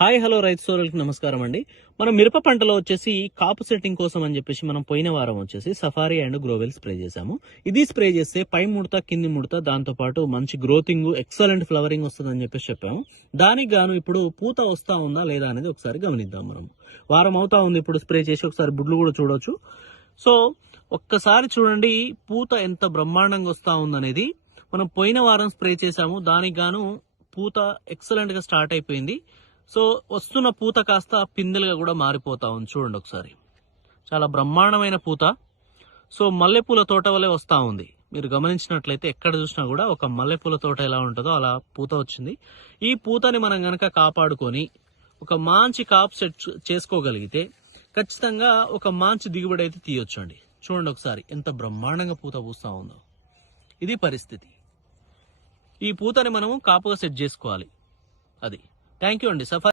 Hi hello రైతు సోదరులకు నమస్కారం అండి. మనం మిరప పంటలో వచ్చేసి కాపు సెట్టింగ్ కోసం అని చెప్పేసి మనం పోయిన వారం వచ్చేసి సఫారీ అండ్ గ్రోవెల్ స్ప్రే చేసాము. ఇది స్ప్రే చేస్తే పై ముడత కింది ముడత దాంతో పాటు మంచి గ్రోతింగ్ ఎక్సలెంట్ ఫ్లవరింగ్ వస్తుందని చెప్పేసి చెప్పాము. దానికి గాను ఇప్పుడు పూత వస్తా ఉందా లేదా అనేది ఒకసారి గమనిద్దాం. మనం వారం అవుతా ఉంది ఇప్పుడు స్ప్రే చేసి, ఒకసారి బుడ్లు కూడా చూడొచ్చు. సో ఒక్కసారి చూడండి పూత ఎంత బ్రహ్మాండంగా వస్తా ఉందనేది. మనం పోయిన వారం స్ప్రే చేసాము, దానికి గాను పూత ఎక్సలెంట్ గా స్టార్ట్ అయిపోయింది. సో వస్తున్న పూత కాస్త పిందెలుగా కూడా మారిపోతా ఉంది. చూడండి ఒకసారి, చాలా బ్రహ్మాండమైన పూత. సో మల్లెపూల తోట వల్లే వస్తూ ఉంది. మీరు గమనించినట్లయితే ఎక్కడ చూసినా కూడా ఒక మల్లెపూల తోట ఎలా ఉంటుందో అలా పూత వచ్చింది. ఈ పూతని మనం గనక కాపాడుకొని ఒక మంచి కాప్ సెట్ చేసుకోగలిగితే ఖచ్చితంగా ఒక మంచి దిగుబడి అయితే తీయొచ్చండి. చూడండి ఒకసారి ఎంత బ్రహ్మాండంగా పూత పూస్తూ ఉందో. ఇది పరిస్థితి. ఈ పూతని మనము కాపుగా సెట్ చేసుకోవాలి. అది థ్యాంక్ యూ అండి. సఫా